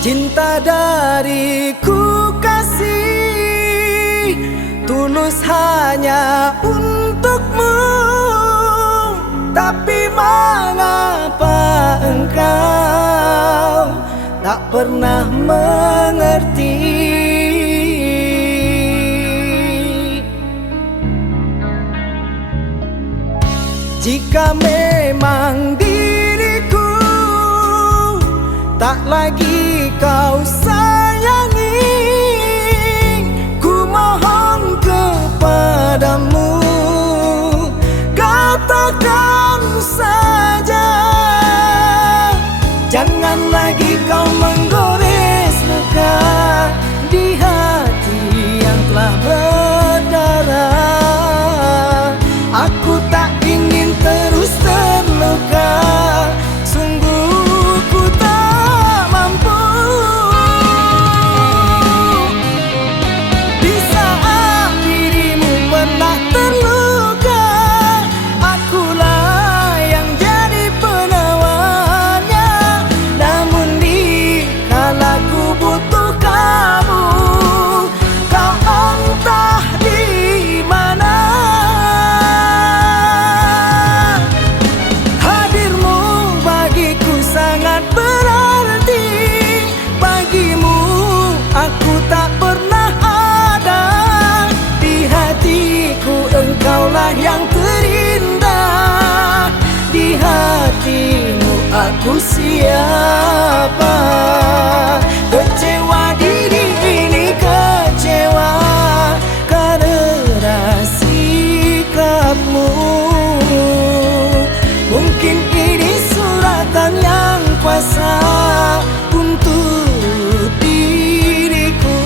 Cinta dariku kasih tulus hanya untukmu, tapi mengapa engkau tak pernah mengerti? Jika memang diriku tak lagi kau sayangi, ku mohon kepadamu, katakan saja. Jangan lagi kau menggores luka di hati yang telah berdarah. Aku tak ingin terus terluka, sungguh ku tak mampu. Di saat dirimu pernah terluka, akulah yang jadi penawarnya. Namun di kala ku butuh kamu, kau entah di mana. Sangat berarti bagimu, aku tak pernah ada. Di hatiku engkaulah yang terindah. Di hatimu aku siapa? Kecewa diri ini kecewa karena sikapmu. Mungkin ini suratan yang kuasa untuk diriku.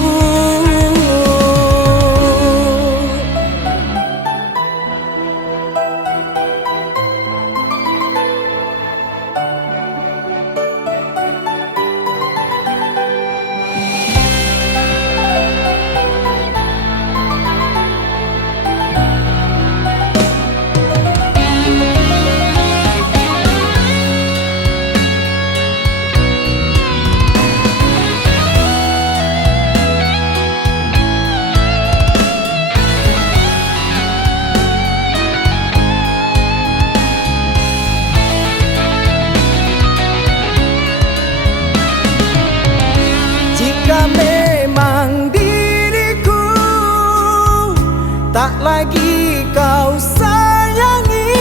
Jika memang diriku tak lagi kau sayangi,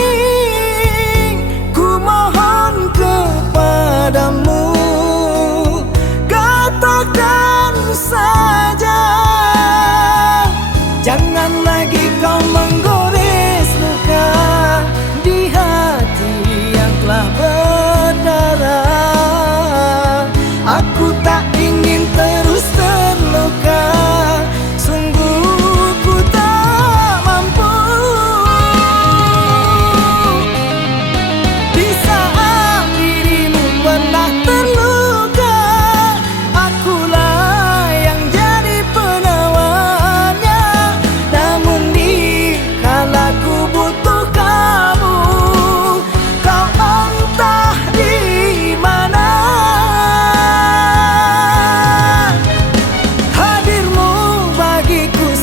ku mohon kepadamu, katakan saja. Jangan lagi kau menggores luka di hati yang telah berdarah. Aku tak ingin terus terluka, sungguh ku tak mampu. Di saat dirimu pernah terluka, akulah yang jadi penawarnya. Namun di kala ku butuh kamu, kau entah di mana.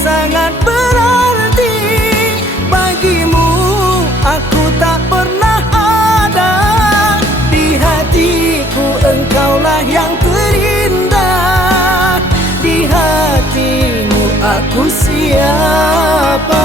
Sangat berarti bagimu, aku tak pernah ada. Di hatiku engkaulah yang terindah. Di hatimu aku siapa?